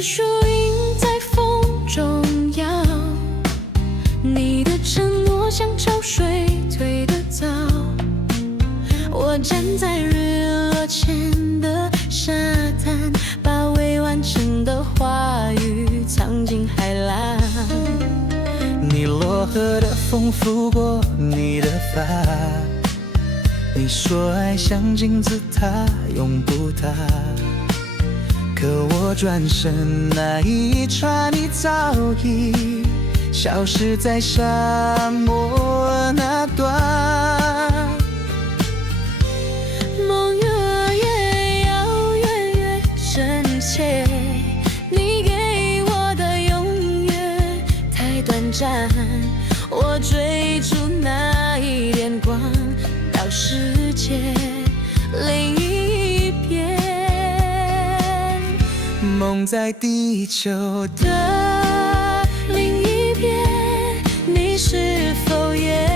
是树影在风中摇，你的承诺像潮水退得早。我站在日落前的沙滩，把未完成的话语藏进海蓝。你落河的风拂过你的发，你说爱像镜子，它永不塌。可我转身那一刹，你早已消失在沙漠那端。梦越遥远越真切，你给我的永远太短暂。我追逐那一点光，到世界另一边。梦在地球的另一边，你是否也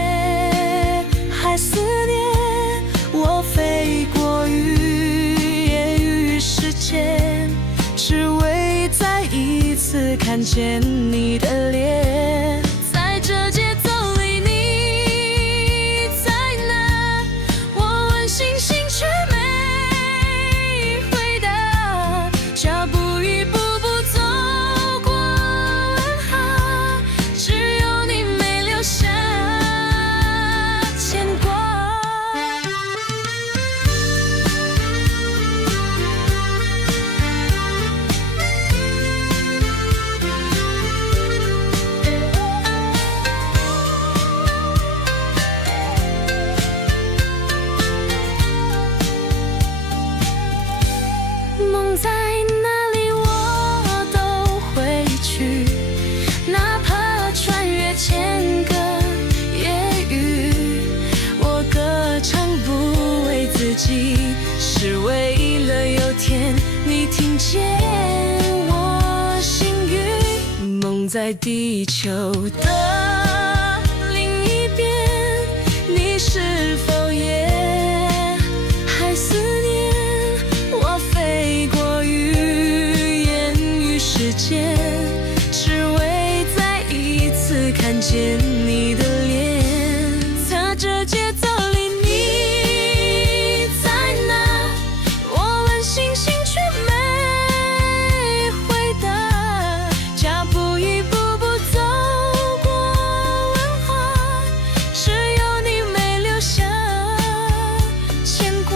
还思念我？飞过语言与时间，只为再一次看见你的脸。在这节奏里，你在哪？我问星星却没回答，脚步一步步走过问号，只有你没留下牵挂。梦在哪里我都会去，哪怕穿越千个夜雨。我歌唱不为自己，是为了有天你听见我心语。梦在地球的另一边，你是否也还思念我？飞过语言与时间，只为再一次看见你的脸。在这节奏里，你在哪？我问星星却没回答，脚步一步步走过问号，只有你没留下牵挂。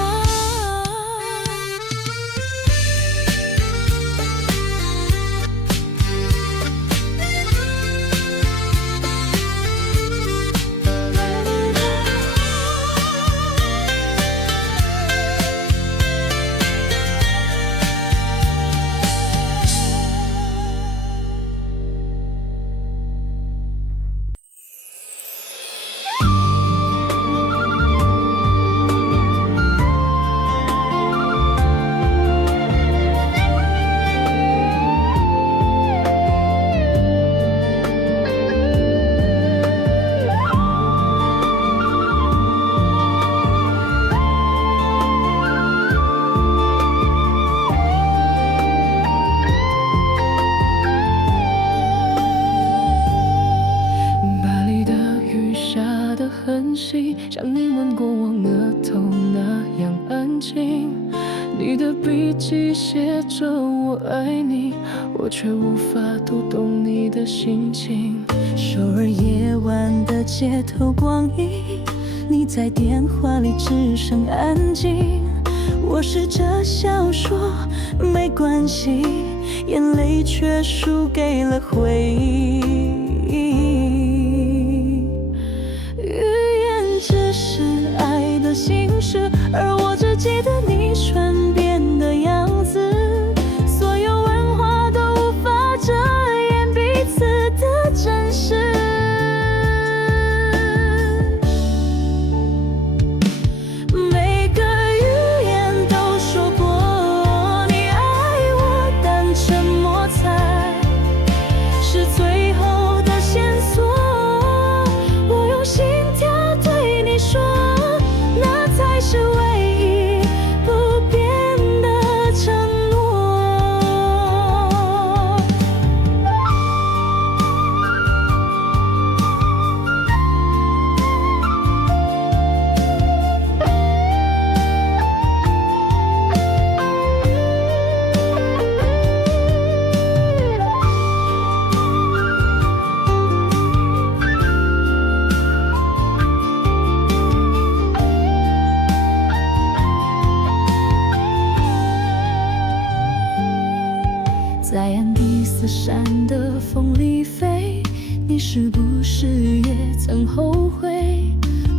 巴黎的雨下的很细，像你吻过我额头那样安静。你的笔迹写着我爱你，我却无法读懂你的心情。首尔夜晚的街头光影，你在电话里只剩安静。我试着想说没关系，眼泪却输给了回忆。语言只是爱的形式，而我只记得你唇边的样子。所有文化都无法遮掩彼此的真实。每个语言都说过你爱我，但沉默才是最后的线索。我用心跳对你说，那才是唯一。子扇的风里飞，你是不是也曾后悔？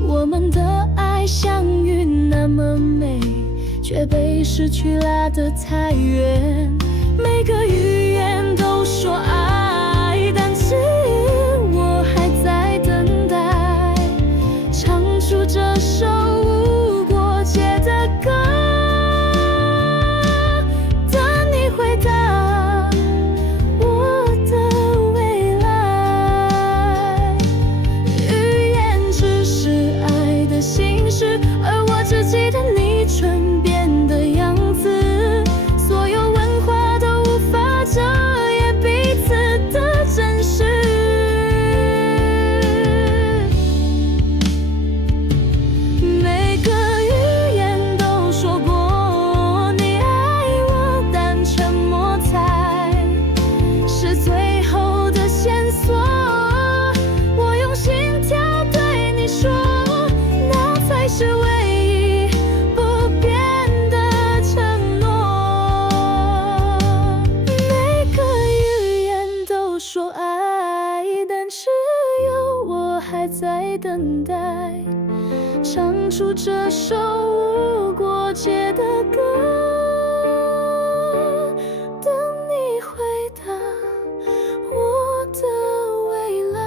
我们的爱相遇那么美，却被失去拉得太远。每个语言都说爱，但是我还在等待，唱出这首无国界的歌，等你回答我的未来。语言只是爱的形式，而我只记得你唇边的样子。所有文化都无法遮掩彼此的真实。每个语言都说过你爱我，但沉默才是最后的线索。我用心跳对你说，那才是唯一不变的承诺。每个语言都说爱，但只有我还在等待，唱出这首无国界的歌，等你回答我的未来。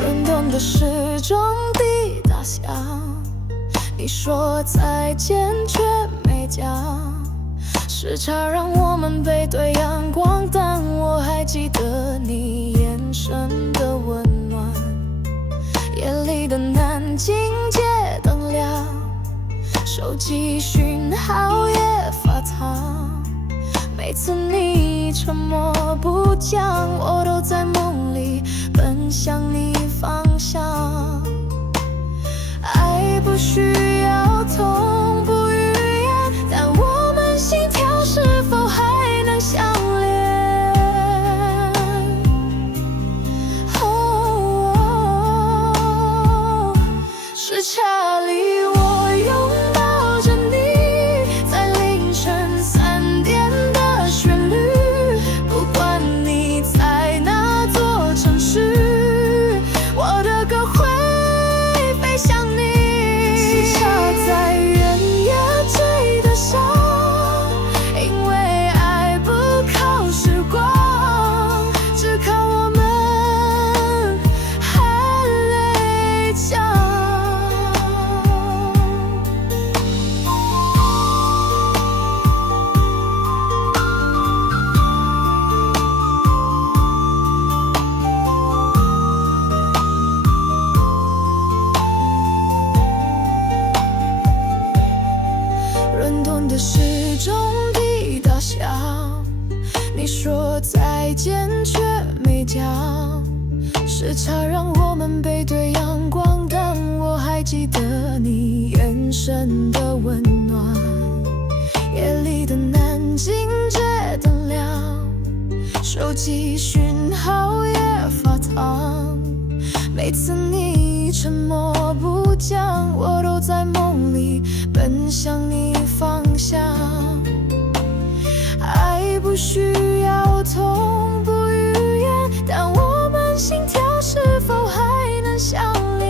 伦敦的时钟滴答响，你说再见却没讲，时差让我们背对阳光，但我还记得你眼神的温暖。夜里的南京街灯亮，手机讯号也发烫，每次你沉默不讲，我都在梦里奔向你方向。爱不需要痛不语言，但我们心跳是否还能相连？时差里我拥抱着你，在凌晨3点的旋律，不管你在哪座城市，我的歌会飞向你。时差在原野追得上，因为爱不靠时光，只靠我们含泪讲。伦敦的时钟滴答响，你说再见却没讲，时差让我们背对阳光，但我还记得你眼神的温暖。夜里的南京街灯亮，手机讯号也发烫，每次你沉默不讲，我都在梦里奔向你方向。爱不需要痛不语言，但我们心跳是否还能相连？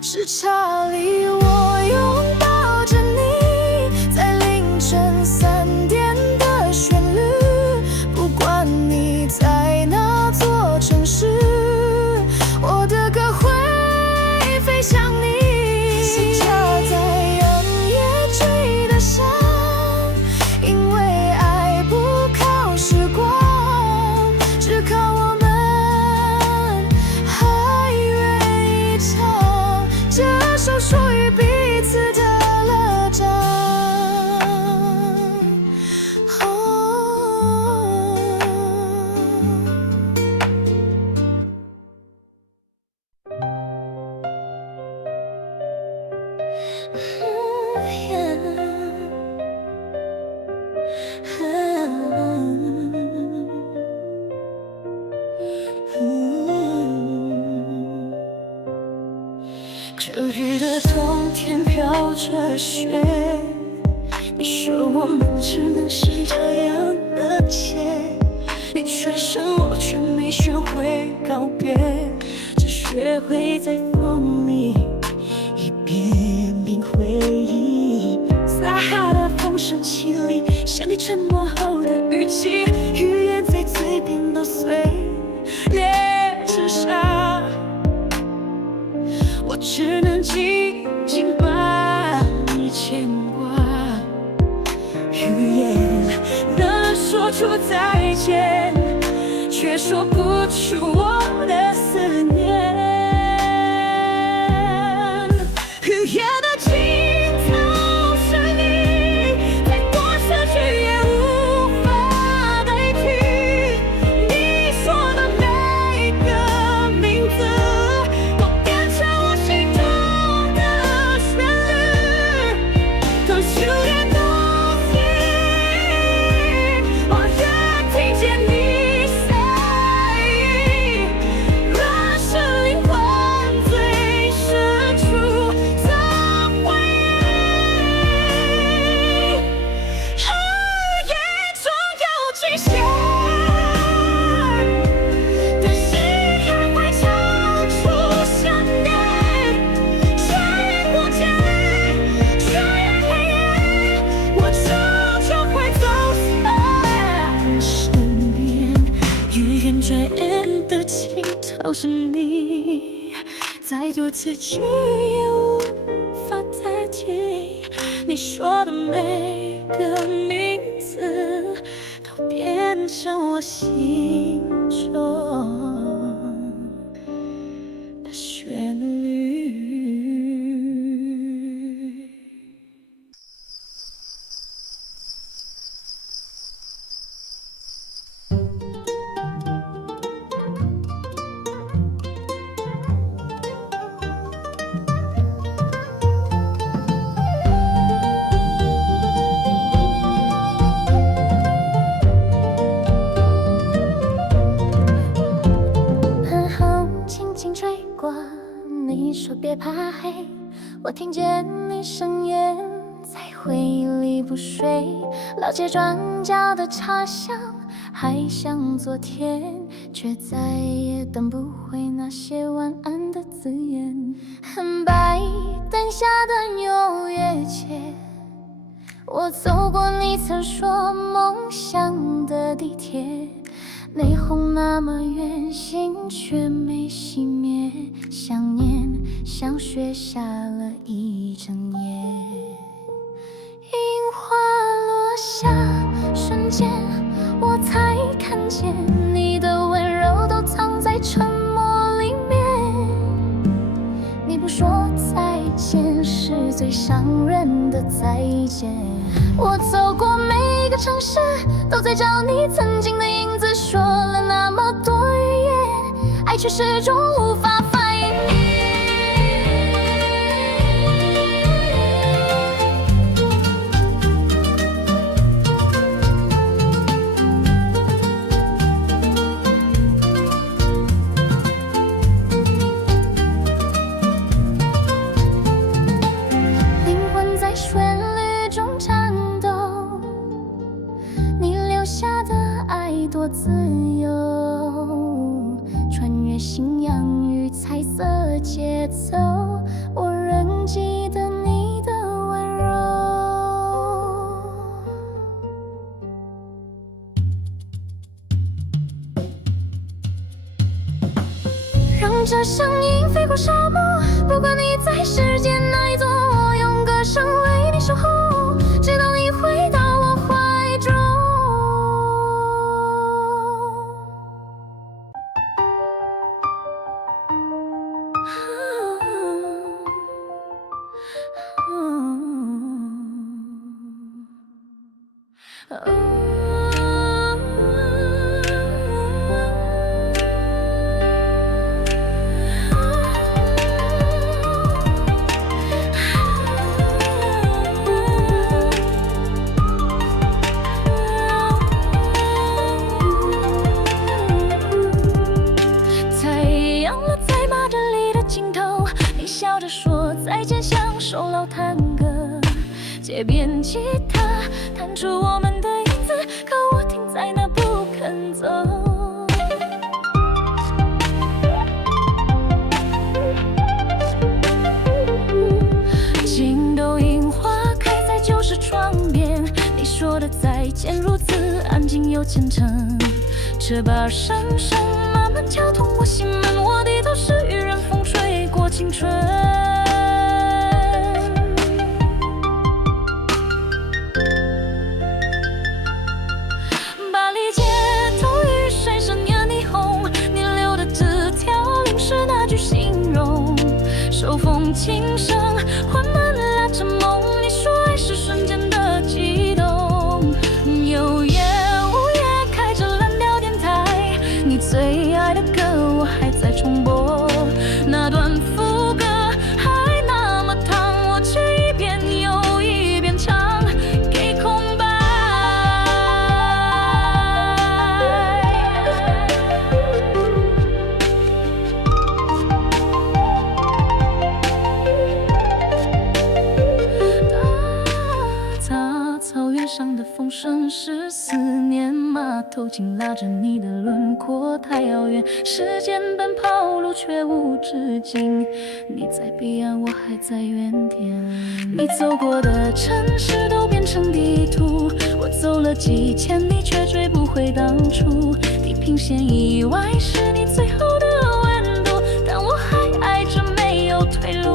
时差里我拥抱着你，在凌晨3点的旋律，不管你在哪座哲学。你说我们只能是这样的结，你转身我却没学会告别，只学会在风里一遍遍回忆。撒哈的风声凄厉，像你沉默后的语气，语言在嘴边都碎裂成沙，我只能紧紧把你牵挂。语言能说出再见，却说不出我的思念。语言的尽头是你，再多失去也无法代替。你说的每个名字，都变成我心中的旋律，都修炼到底，我越听见你声音，越是灵魂最深处的回忆。语言总有极限，但是还会唱出想念。穿越过界，穿越黑夜，我终究会走向身边。语言转眼的尽头是你，再多次去也无法代替。你说的每个名字，都变成我心中的旋律。寒风轻轻吹过，你说别怕黑，我听见你声音在回忆里不睡。老街转角的茶香，还像昨天，却再也等不回那些晚安的字眼。白灯下的纽约街，我走过你曾说梦想的地铁，霓虹那么远，心却没熄灭。想念像雪下了一整夜，樱花落下瞬间，我才看见你的温柔都藏在沉默里面。你不说再见是最伤人的再见。我走过每个城市，都在找你曾经的影子，说了那么多语言，爱却始终无法翻译你。灵魂在旋律中颤抖，你留下的爱多自由，穿越信仰与彩色节奏，我仍记得你的温柔。让这声音飞过沙漠，不管你在世界哪一座，我用歌声为你守候，直到你回到我怀中。太阳落在马德里的尽头，你笑着说再见，像首老探戈。街边吉他弹出我们的影子，可我停在那不肯走。金豆樱花开在旧时窗边，你说的再见如此安静又虔诚。车把声声慢慢敲痛我心门，我低头时雨任风吹过青春。巴黎街头雨水声烟霓虹，你留的纸条淋湿那句形容。手风琴声缓慢拉着梦，你说爱是瞬间的悸动。有夜无夜开着蓝调电台，你最爱的歌我还在重播，那段副歌还那么烫，我却一遍又一遍唱给空白。大草原上的风声是思念，马头琴拉着你的轮廓太遥远，时间奔跑路却无止境，你在彼岸我还在原点。你走过的城市都变成地图，我走了几千里却追不回当初。地平线以外是你最后的温度，但我还爱着没有退路。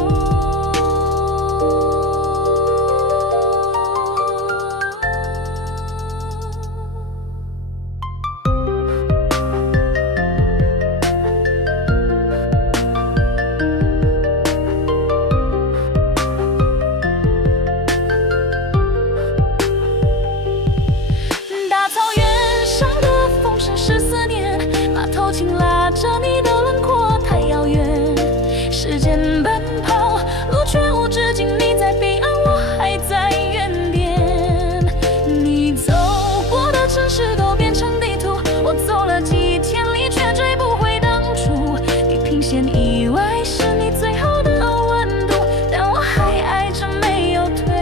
大草原上的风声是思念，马头琴拉着你的轮廓太遥远，时间奔跑路却无止境，你在彼岸我还在原点。你走过的城市都变成地图，我走了几千里却追不回当初。地平线以外是你最后的温度，但我还爱着没有退路。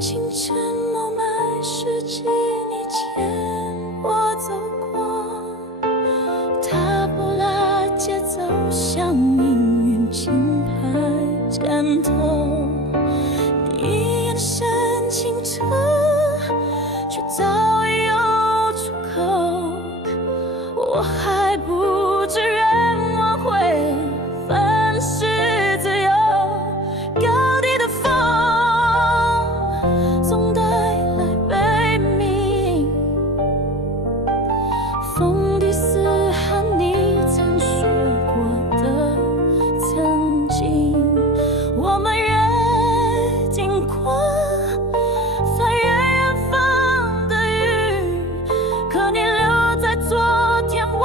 清晨雾霾是几年前我走过，踏步了节奏像命运轻拍肩头，你眼神清澈却早已有出口，我还不知愿望会粉饰自由，高低的风总带来悲鸣，风笛嘶喊你曾说过的曾经，我们越经过翻越远方的雨，可你留在昨天，我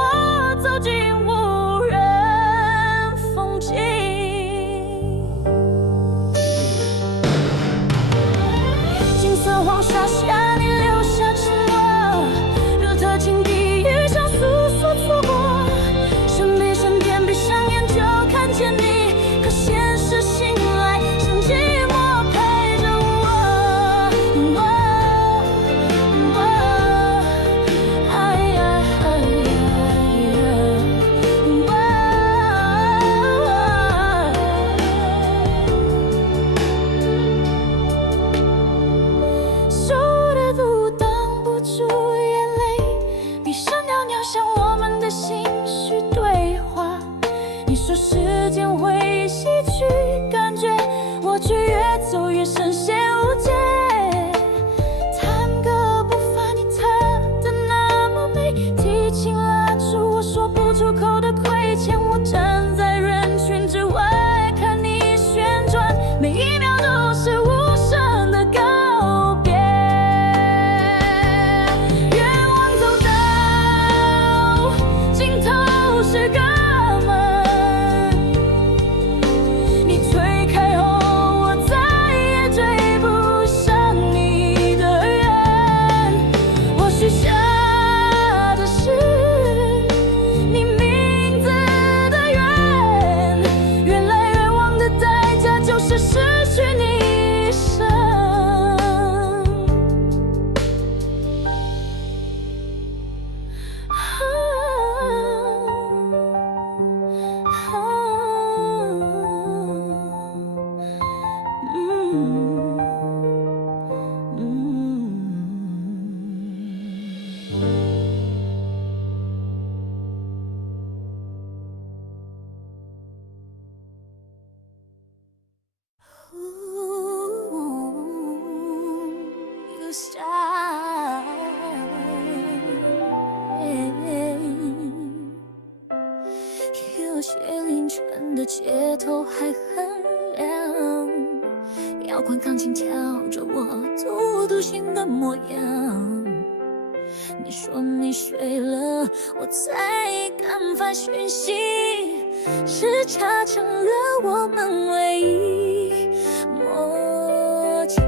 走进无人风景。金色黄沙下，你留下沉默，热特情地狱想诉说错过，身边闭上眼就看见你，可现实醒来剩寂寞陪着我。手失去你一生。有些凌晨的街头还很亮，摇滚钢琴敲着我孤独醒的模样。你说你睡了，我才敢发讯息，时差成了我们唯一默契。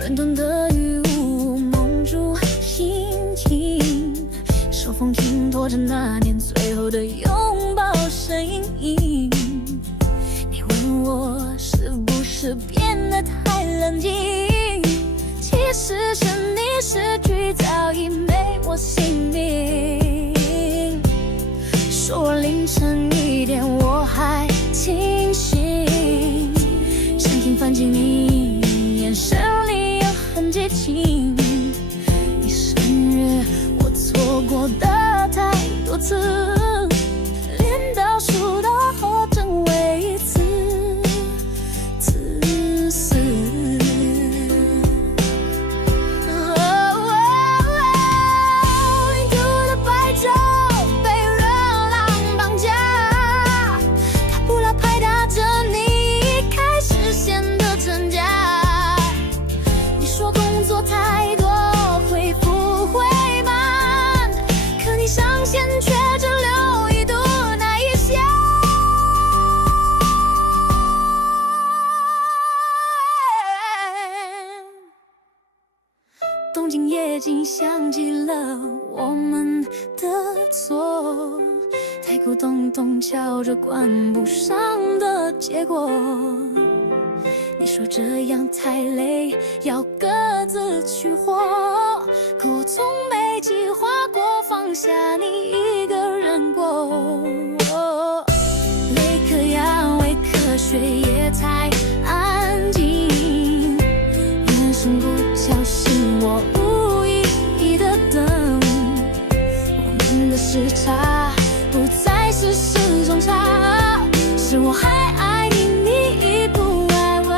伦敦的雨雾蒙住心情，手风琴拖着那年最后的拥抱声音。你问我是不是变得太冷静，其实是你诗句早已没我姓名。说我凌晨1点我还清醒，深情翻进你眼神里有很激情。你生日我错过的太多次，连倒数都成为一次自私。印度的白昼被热浪绑架，他不拉拍打着你开始显得真假。你说工作太多恢复会慢，可你上线却只留1度那一下。东京夜景像极了我们的错，太鼓咚咚敲着关不上的结果。你说这样太累，要各自去活，可我从没计划过放下你一个人过。累颗药，胃科学也太安静，眼神不叫醒我无意义的等。我们的时差不再是时钟差，是我还爱你，你已不爱我。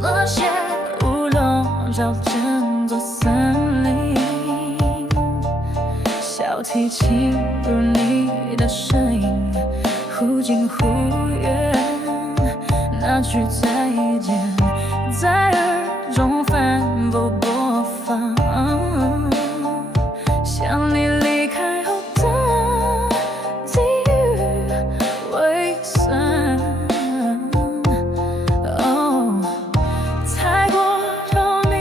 落叶舞笼罩整座森林，小提琴如你的声音，呼近忽远，那句再见在耳中反复播放，像你离开后的际遇未散。哦，踩过头你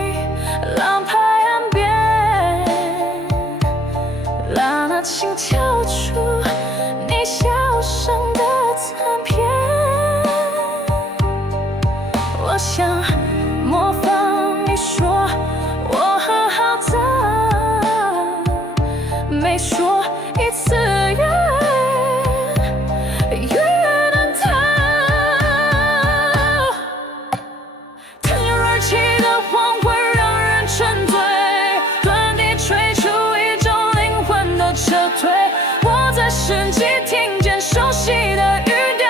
浪拍岸边，让那轻敲出你笑声的残片。我想模仿你说我很好的，每说一次越难逃。腾涌而起的黄昏让人沉醉，短笛吹出一种灵魂的撤退。我在世纪听见熟悉的语调，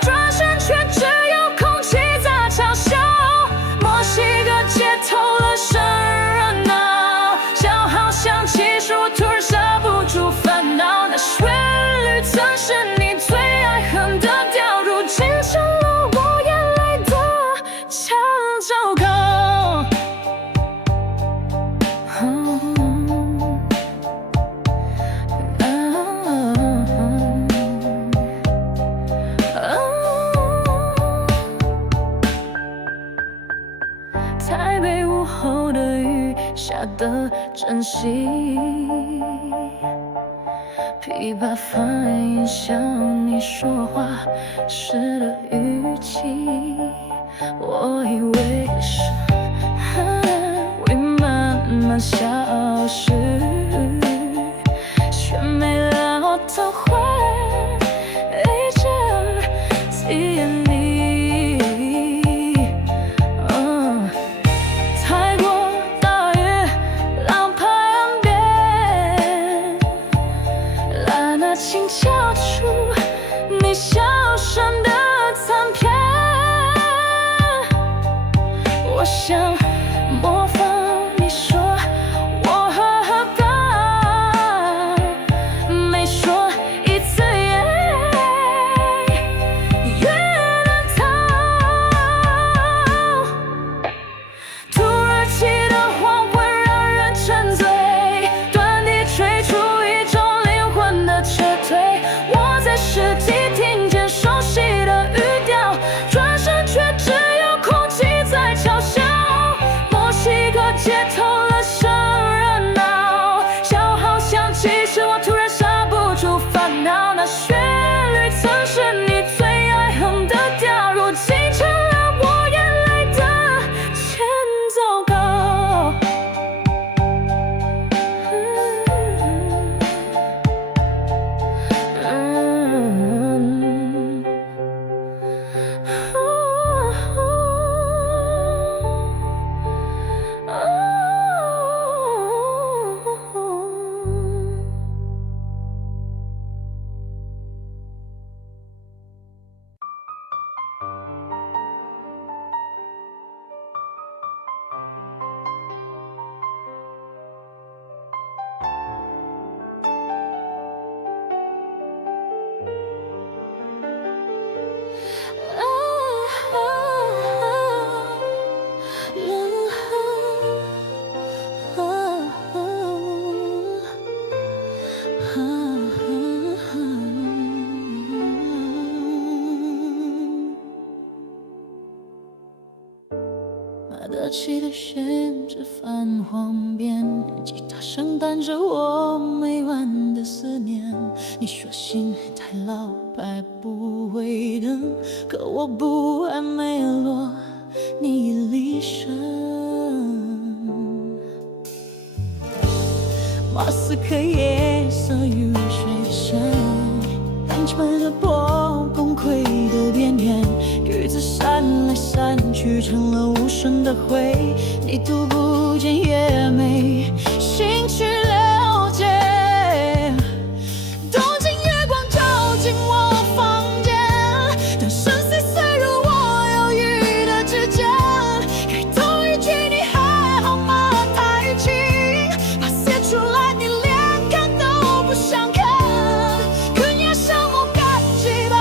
转身却只有空气在嘲笑。墨西哥街头了生热闹，笑好像其实我突然刹不住烦恼。那旋律曾是你最爱哼的调，如今成了我眼泪的前奏歌。台北午后的雨下得真细，琵琶反映像你说话时的语气。我以为是会慢慢消失，却没料到会一直记你。踩过大雨，浪拍岸边，让那轻敲出你笑声的残片。我想模仿你说我很棒，每说一次越难逃。突如其的黄昏让人沉醉，短笛吹出一种灵魂的撤退。我在实际听见熟悉的语调，转身却只有空气在嘲笑。墨西哥街头了生热闹，笑好像其实我突然刹不住烦恼。那旋律曾是你最爱哼的调，如今成了我眼泪的前奏歌。马德起的弦指泛黄边，吉他声弹着我没完的思念。你说心太老，百不回灯，可我不还没落，你已离身。马斯克夜色雨水深，看穿了破功溃的边缘，日子闪来闪去成了无声的灰，你读不见也没兴趣了解。东京月光照进我房间，但深邃碎入我犹豫的指尖，开头一句你还好吗太轻，怕写出来你连看都不想看，更要像我感激的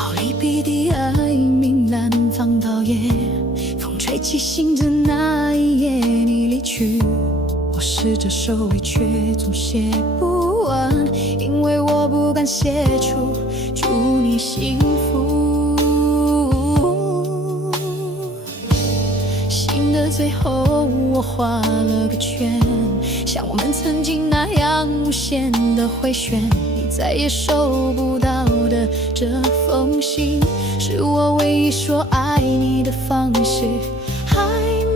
毛里彼迪埃明南方岛夜，风吹起信纸那一页，你离去。我试着收尾，却总写不完，因为我不敢写出祝你幸福。信的最后，我画了个圈，像我们曾经那样无限的回旋。你再也收不到的这封信，是我唯一说爱你的方式，还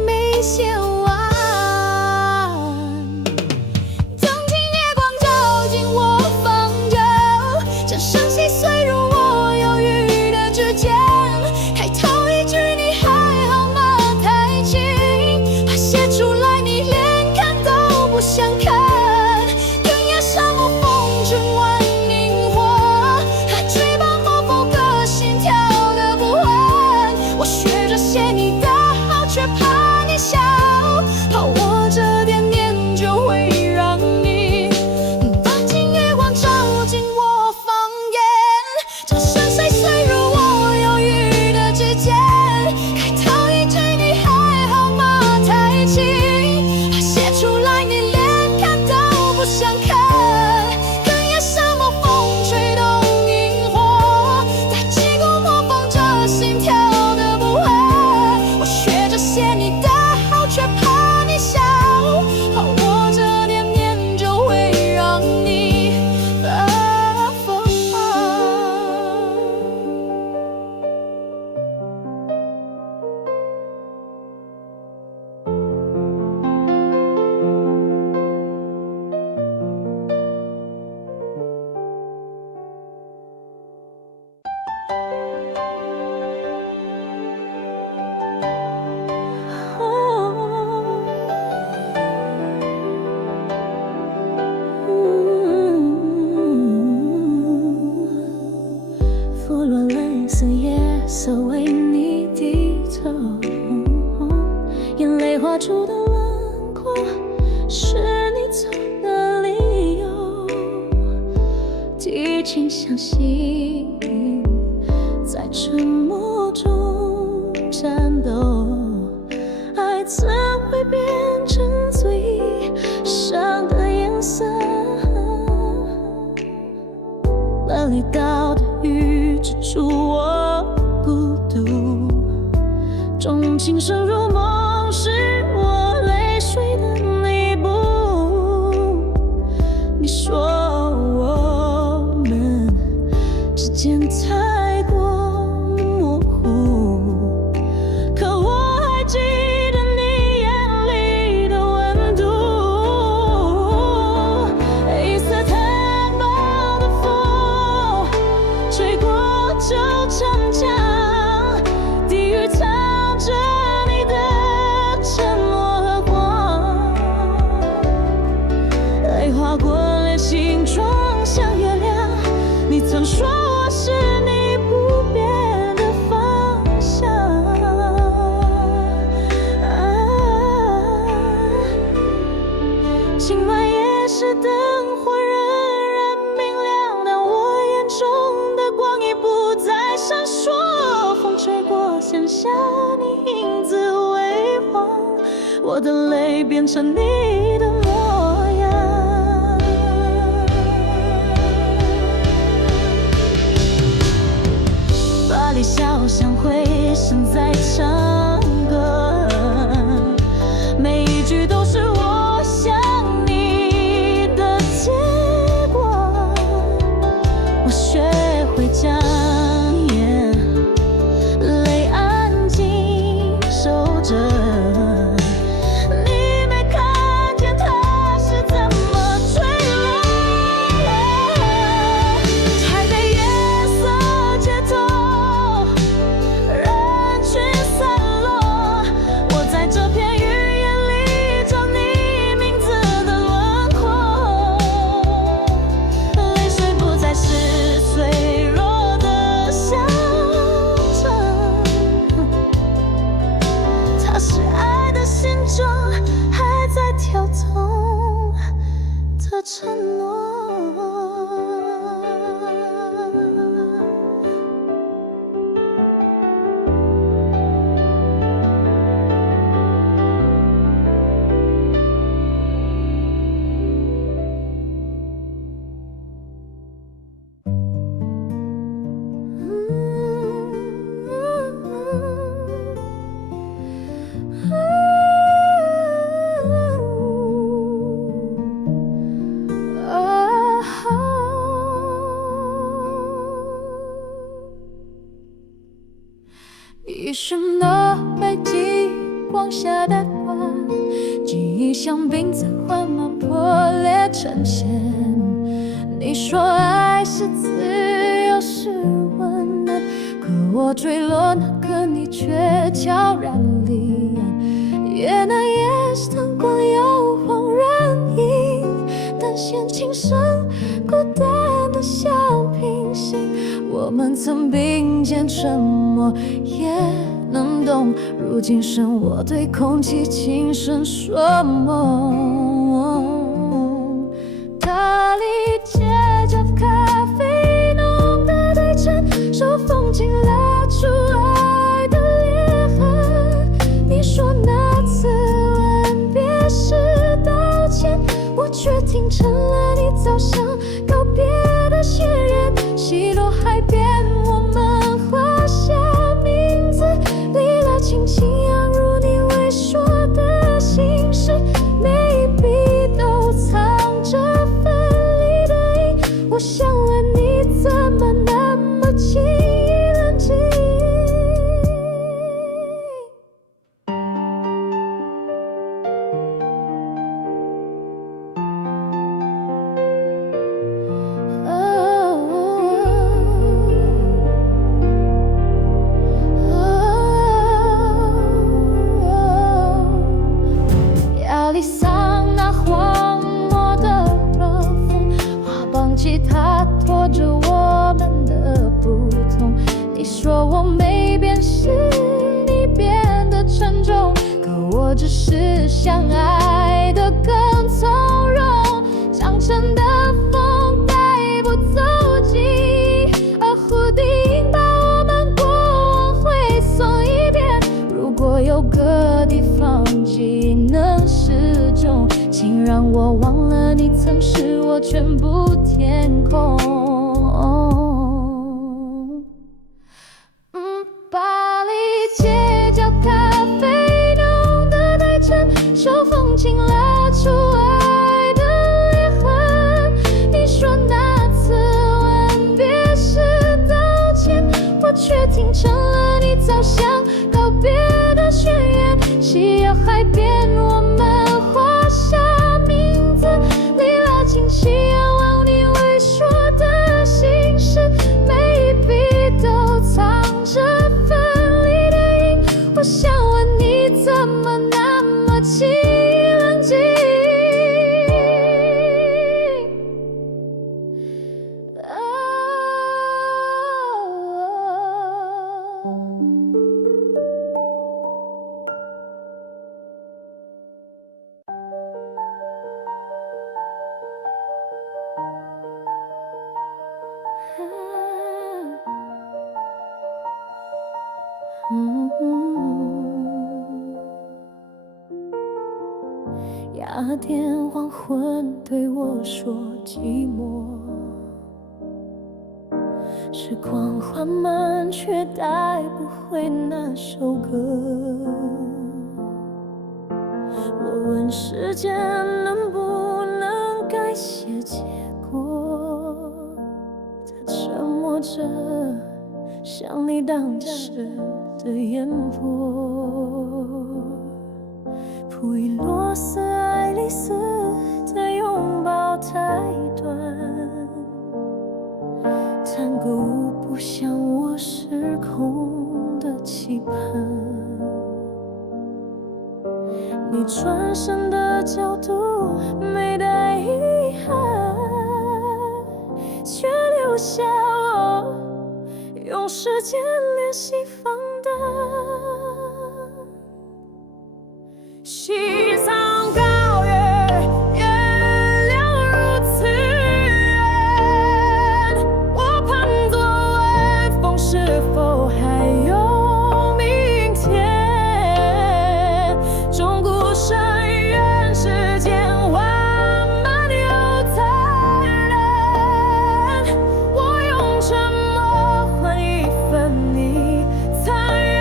没写完。色为你低头，眼泪画出的轮廓是你走的理由。激情像心在沉默中颤抖，爱怎会变成最伤的颜色？那里到的雨止住我孤独，钟情深入梦是我泪水的那一步。你说我们之间太过模糊，可我还记得你眼里的温度。一丝单薄的风吹过旧城墙，地狱藏着你的沉默和光，泪划过脸，形状像月亮。你曾说我是你不变的方向，今晚夜市灯火仍然明亮，但我眼中的光已不再闪烁。风吹过，写下你影子微黄，我的泪变成你的模样。巴黎小巷回声在唱歌，每一句都是我想你的结果。我学会将眼泪安静守着，你没看见它是怎么坠落。台北夜色街头，人群散其实那北极光下的光，记忆像冰在缓慢破裂成线。你说爱是自由是温暖，可我坠落那个你却悄然离岸。夜那夜是灯光摇晃人影，但现情深孤单的像平行。我们曾并肩沉默也能懂，如今剩我对空气轻声说梦。大理街角咖啡浓的对称，手风琴拉出爱的裂痕。你说那次吻别是道歉，我却听成了你早想告别的宣言。西落海边，我们画下名字，里拉轻轻扬入你未说的心事，每一笔都藏着分离的音。我想问你怎么那么轻易冷静？亚利桑那荒漠的热风，花棒吉他拖着我们的不同。你说我没变，是你变得沉重，可我只是想爱得更从容。长城的风带不走记忆，而蝴蝶音把我们过往挥送一遍。如果有个地方记忆能失重，请让我忘了你曾是我全部天空。巴黎街角咖啡浓的对称，手风琴拉出爱的裂痕。你说那次吻别是道歉，我却听成了你早想告别的宣言。夕阳海边，我们画下名字，里拉轻轻仰望你未说的心事，每一笔都藏着分离的音。我想问你怎么那么轻易冷静？雅典黄昏对我说寂寞，时光缓慢却带不回那首歌。我问时间能不能改写结果，它沉默着像你当时的眼波。普伊洛斯爱丽丝的拥抱太短，探戈舞不像我失控的期盼。你转身的角度没带遗憾，却留下我用时间练习放胆。西藏高原，月亮如此圆，我盼昨晚风是否还有明天？钟鼓声远，时间缓慢又残忍，我用沉默换一份你残忍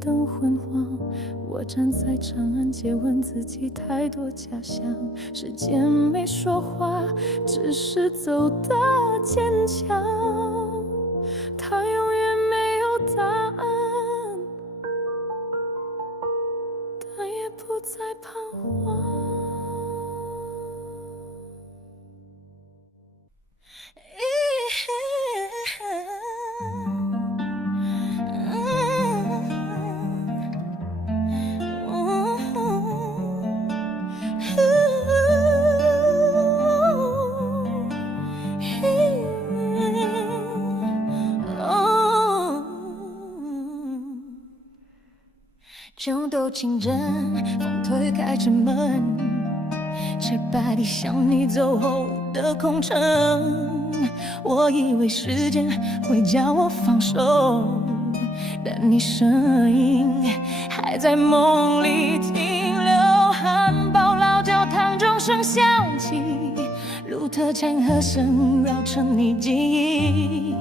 灯昏黄，我站在长安街问自己太多假象，时间没说话，只是走的坚强。他永远没有答案，但也不再彷徨。酒都清蒸，风推开城门，洁白地向你走后的空城。我以为时间会叫我放手，但你声音还在梦里停留。汉堡老教堂钟声响起，鹿特江河声绕成你记忆。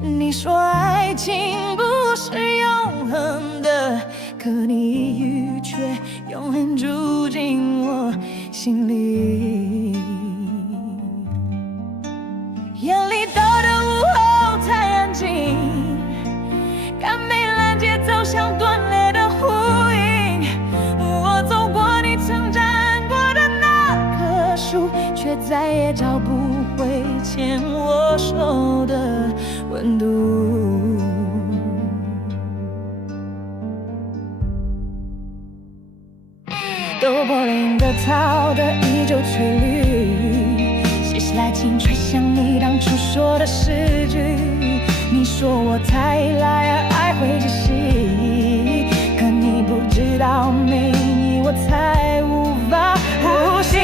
你说爱情不是永恒的，可你语却永远住进我心里。夜里到的午后太安静，看梅兰街走向断裂的呼应。我走过你曾站过的那棵树，却再也找不回牵我手的温度。都柏林的草的依旧翠绿，写下来请吹响你当初说的诗句。你说我太赖而爱会窒息，可你不知道没你我才无法呼吸。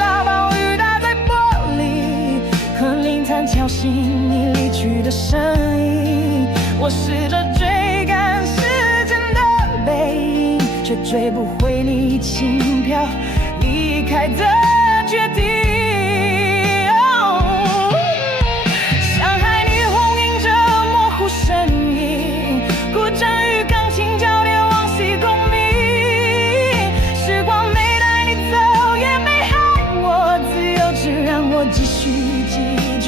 老暴雨打在玻璃，和林潭敲醒你离去的声音。我试着追赶时间的背影，却追不回你轻飘离开的决定。上海霓虹映着模糊身影，古筝与钢琴交叠往昔共鸣。时光没带你走，也没害我自由，只让我继续记住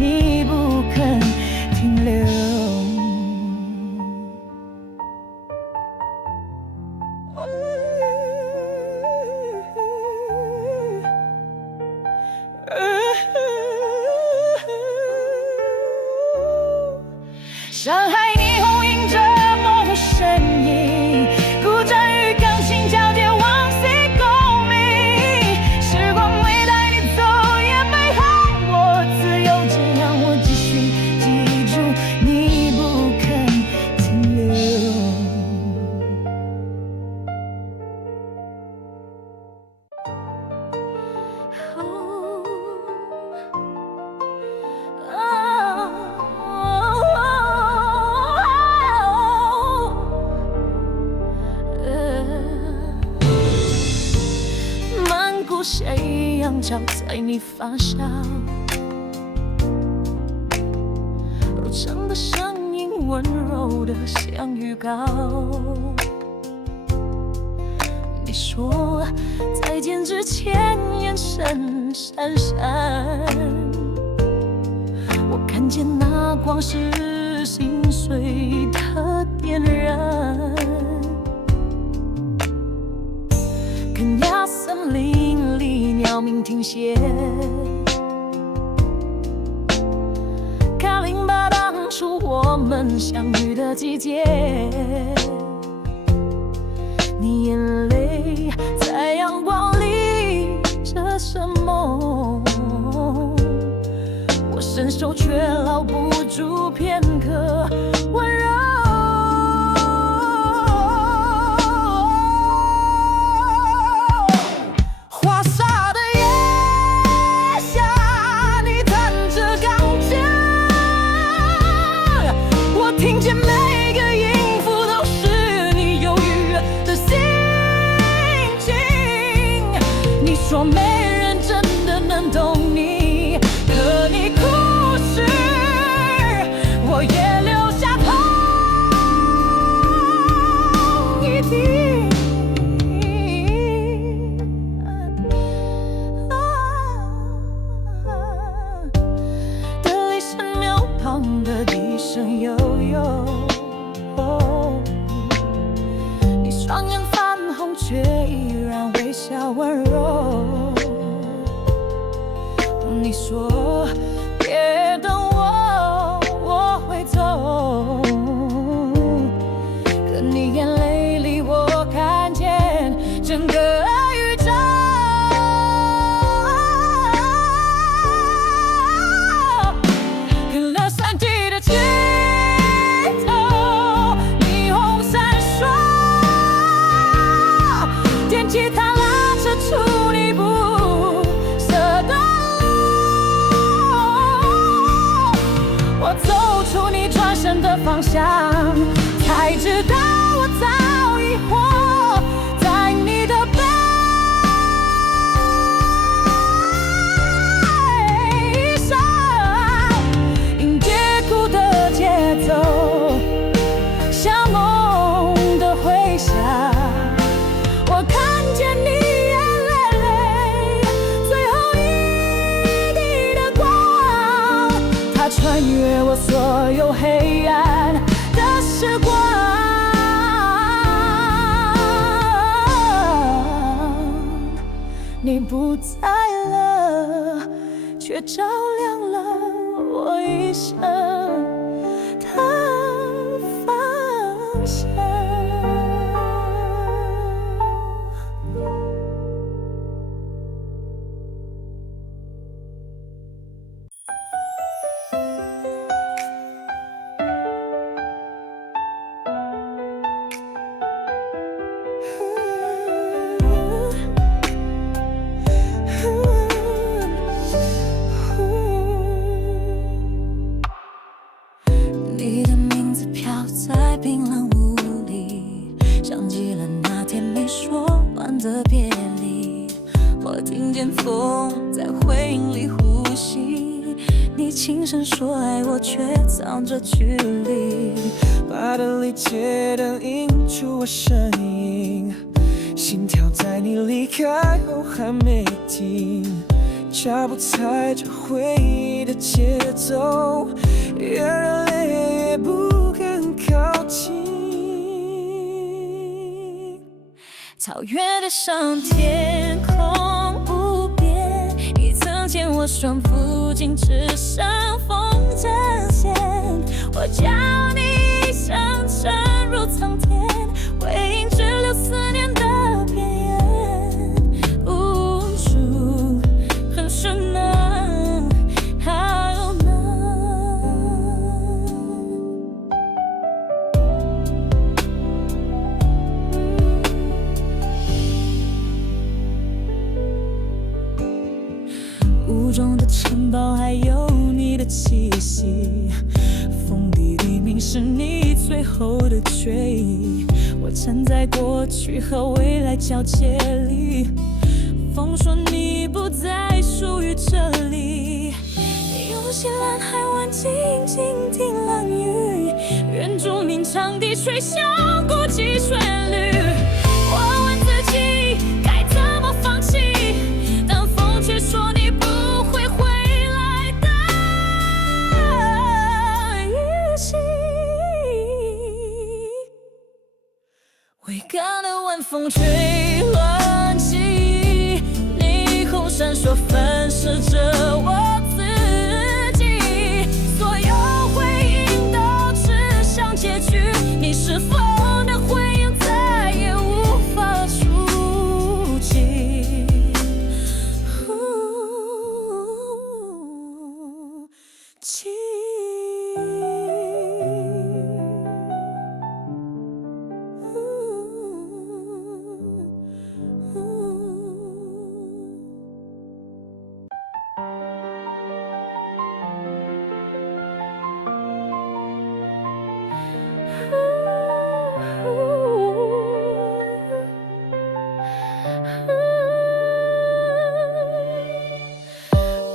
你不肯停留。上海霓虹映着模糊身影，古筝与钢琴交叠往昔共鸣。时光没带你走，也没害我自由，只让我继续记住你不肯停留。斜阳照在你发梢，柔长的声音温柔的像预告。你说再见之前眼神闪闪，我看见那光是心碎的点燃。肯亚森林里鸟鸣停歇，卡林巴当初我们相遇的季节。你眼泪在阳光里着什么？我伸手却捞不住片刻温柔。听见每个音符都是你犹豫的心情。你说没人真的能懂你，可你哭时，我也流下痛。然微笑温柔。你说别等我，我会走。可你眼泪里我看见整个宇宙。看了3季的街头，霓虹闪烁，电吉他拉扯出你不舍的路。我走出你转身的方向，才知道我早已活在你的背上。迎接鼓的节奏，像梦的回响。我看见你眼泪最后一滴的光，它穿越我所有黑暗的时光。你不在了，却照亮了我一生的方向。你的名字飘在冰冷雾里，想起了那天没说完的别离。我听见风在回音里呼吸，你轻声说爱我，却藏着距离。把灯里街灯映出我身影，心跳在你离开后还没停，脚步踩着回忆的节奏，越热烈越不敢靠近。草原的上天空不变，你曾牵我双抚今只剩风筝线。我叫你一声沉入苍天，回音只留思念的边缘。无助很深呢，还有呢。雾中的城堡还有你的气息，风里黎明是你最后的追忆。我站在过去和未来交界里，风说你不再属于这里。有些蓝海湾静静听冷雨，原住民唱地吹响国际旋律。我问自己该怎么放弃，但风却说你不会回来的预期。回港的晚风吹乱记忆，霓虹闪烁粉饰着我自己，所有回应都指向结局。你是否的回应再也无法触及？记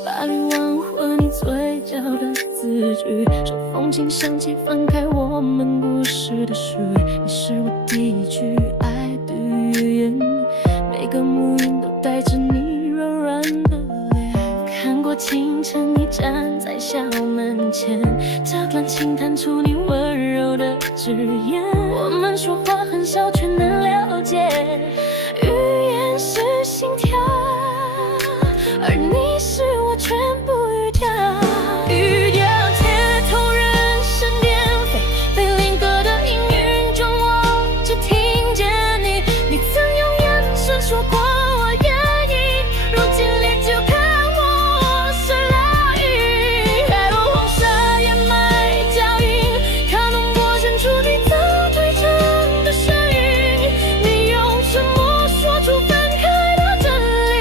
把你忘回你嘴角的字句，手风琴响起，翻开我们故事的序。你是我第一句爱的语言，每个母音都带着你软软的脸。看过清晨你站在校门前，这段情弹出你温柔的字眼。我们说话很少，却能了解，语言心跳，而你是我全部预条。预料铁头人声颠飞，被lin格的阴云中，我只听见你，你曾用眼神说过我愿意，如今你就看我是老鹰，海落黄沙掩埋脚印，靠浓波伸出你早退场的身影，你用沉默说出分开的真理，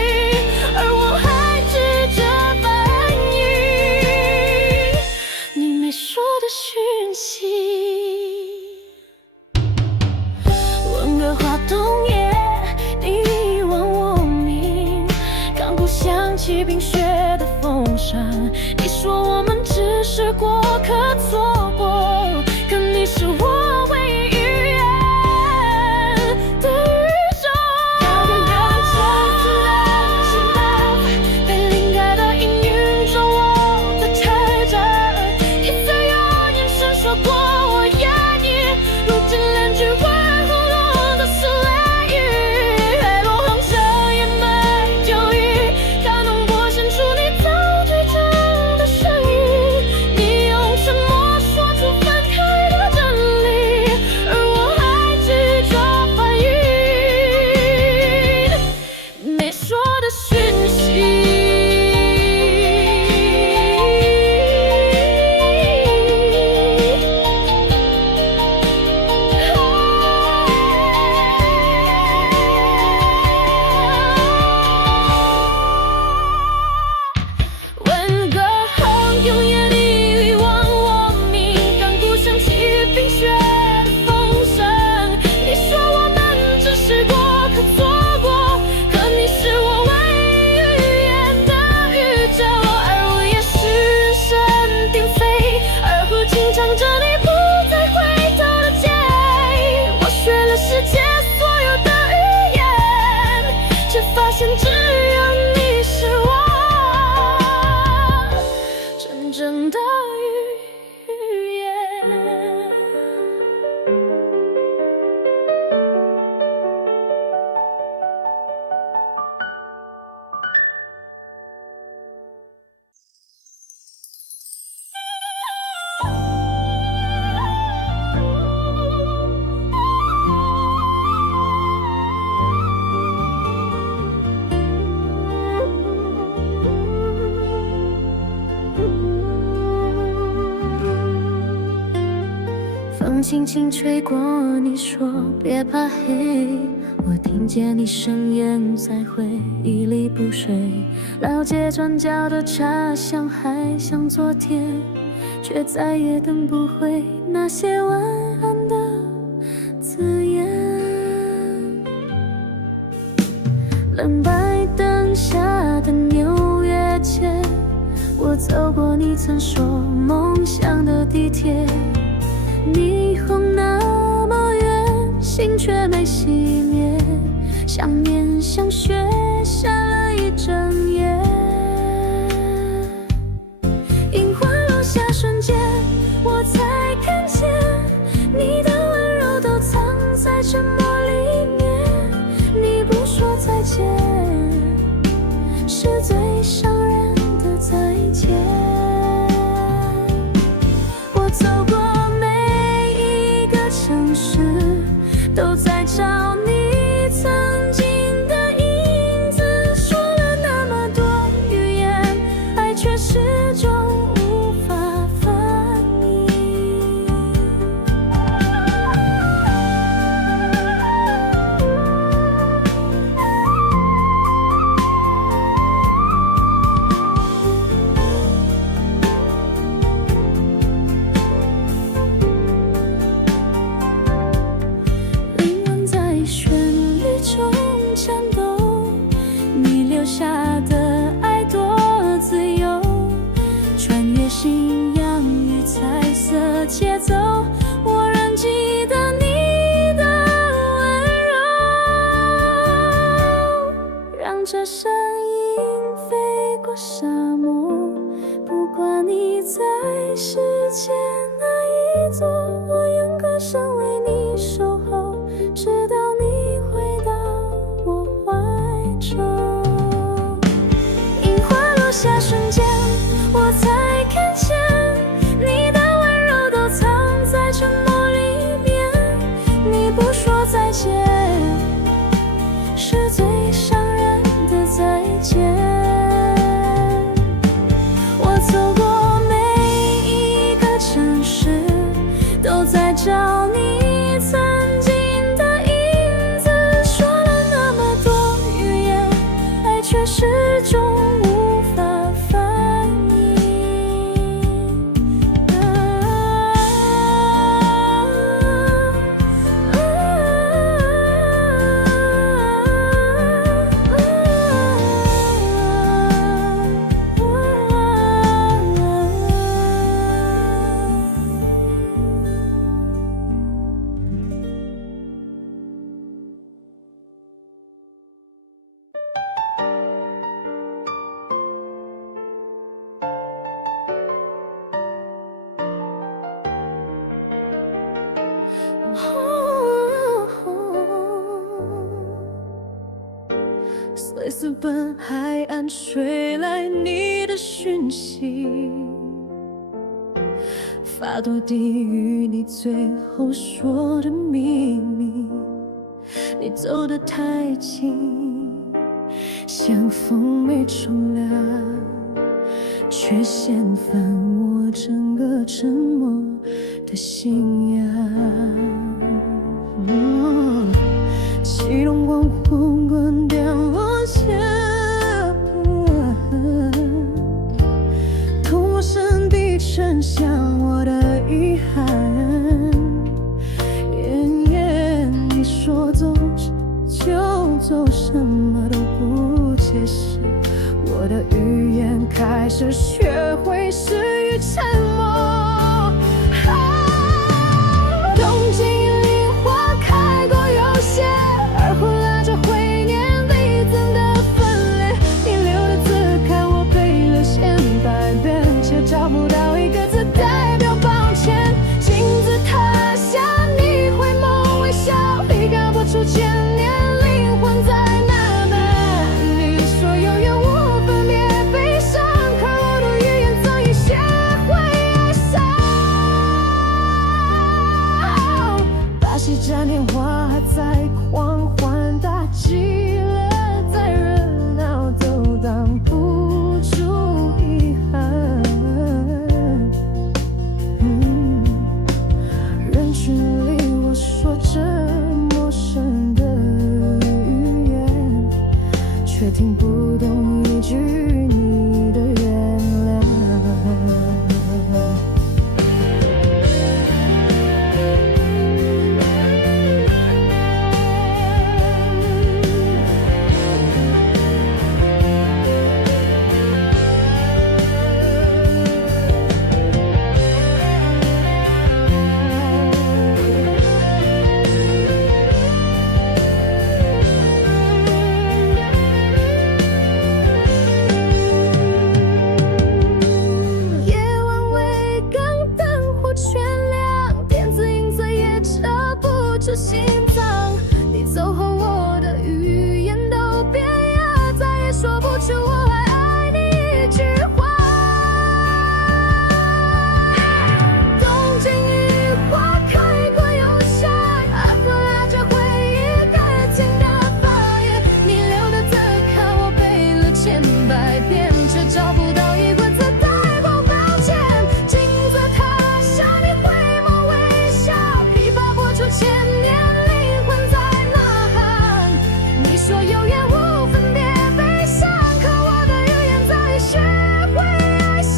而我还执着反应你没说的讯息。温哥华冬夜，你遗忘我名，刚鼓响起冰雪的风声，你说我们只是过客错过，可你是我唯一语言的宇宙。遥远的城市的心动，被灵感的阴云中我的特征，你曾用眼神说过我愿意，如今连句话喉咙都是雷雨，海落黄沙掩埋酒意，靠浓波伸出你早退场的身影，你用沉默说出分开的真理，而我还执着反应没说的讯息。温哥华永远你遗忘我名，刚鼓响起冰雪的风声，你说我们只是过客错过，可你是我唯一语言的宇宙，而我也是人声鼎沸，而如今唱着你不再回头的街，我学了世界所有的语言，却发现只有你是我真正的语言。风轻轻吹过，你说别怕黑，我听见你声音在回忆里不睡，老街转角的茶香还像昨天，却再也等不回那些晚安的字眼。冷白灯下的纽约街，我走过你曾说梦想的地铁，霓虹那么远，心却没熄灭，想念像雪下了一整夜。樱花落下瞬间，我才看见你的温柔都藏在沉默里面，你不说再见，是最伤人的再见。我走过城市，都在找你曾经的影子，说了那么多语言，爱却始终无法翻译。节奏，我仍记得你的温柔，让这声音飞过沙漠，不管你在世界哪一座，我用歌声为你守候，直到你回到我怀中。随随奔海岸吹来你的讯息，发朵低语你最后说的秘密。你走得太近，像风没冲凉，却掀翻我整个沉默的信仰。起龙光昏滚跌落下，徒生低沉像我的遗憾。你说走就走，什么都不解释，我的语言开始学会失语沉默。冬季里花开过有些，而后拉着回念里怎的分裂。你留的字看我背了千百遍，却找不到一个字代表抱歉。镜子塌下，你回眸微笑，离开不出牵连，灵魂在哪般？你说有缘无分别悲伤，可我的语言早已学会哀伤。把戏展天花还在狂欢大极了，再热闹都挡不住遗憾。人群里我说着陌生的语言，却听不懂一句你的原谅。夜晚微刚灯火全亮，电子音色也遮不住心脏。你走后我的语言都变哑，再也说不出我还爱你一句话。冬季雨花开过又下，而后拉着回忆感情的发言。你留的字看我背了千百遍，却找不到一个字代表抱歉。镜子塌下，你回眸微笑，琵琶拨出千年，灵魂在呐喊。你说有缘无分别悲伤，可我的语言早已学会哀伤。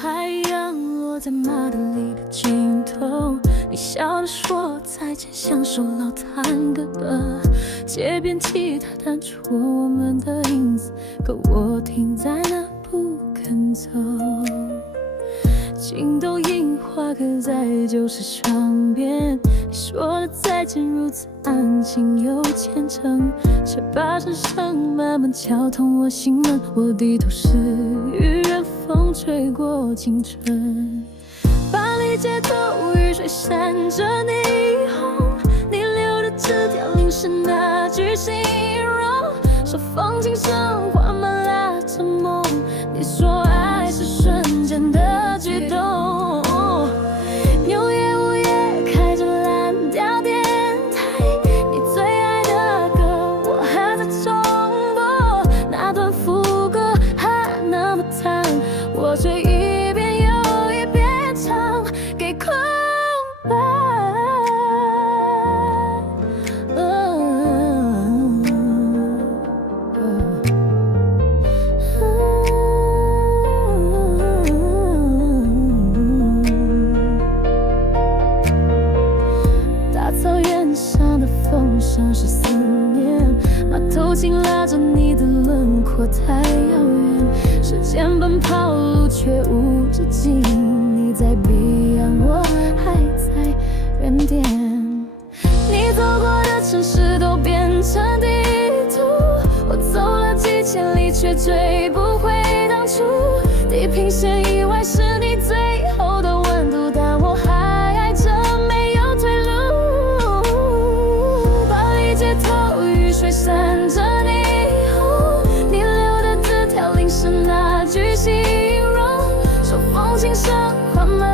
太阳落在马德里的尽头，你笑着说再见，像首老探戈的街边吉他弹出我们的影子，可我停在那不肯走。情窦樱花刻在旧时窗边，你说的再见如此安静又虔诚，却把声声慢慢敲痛我心门。我低头时，雨任风吹过青春。巴黎街头雨水闪着霓虹，你留的纸条淋湿那句形容，说风景上画满了着梦。你说爱是瞬间的举动，纽约午夜开着蓝调电台，你最爱的歌我还在重播，那段副歌还那么烫，我却一遍又一遍唱给空白。禁拉着你的轮廓太遥远，时间奔跑路却无止境，你在彼岸，我还在原点。你走过的城市都变成地图，我走了几千里却追不回当初。地平线以外是你最后的温度，但我还爱着没有退路。巴黎街头雨水闪着霓虹，你留的字条淋湿那句形容，手风琴声缓慢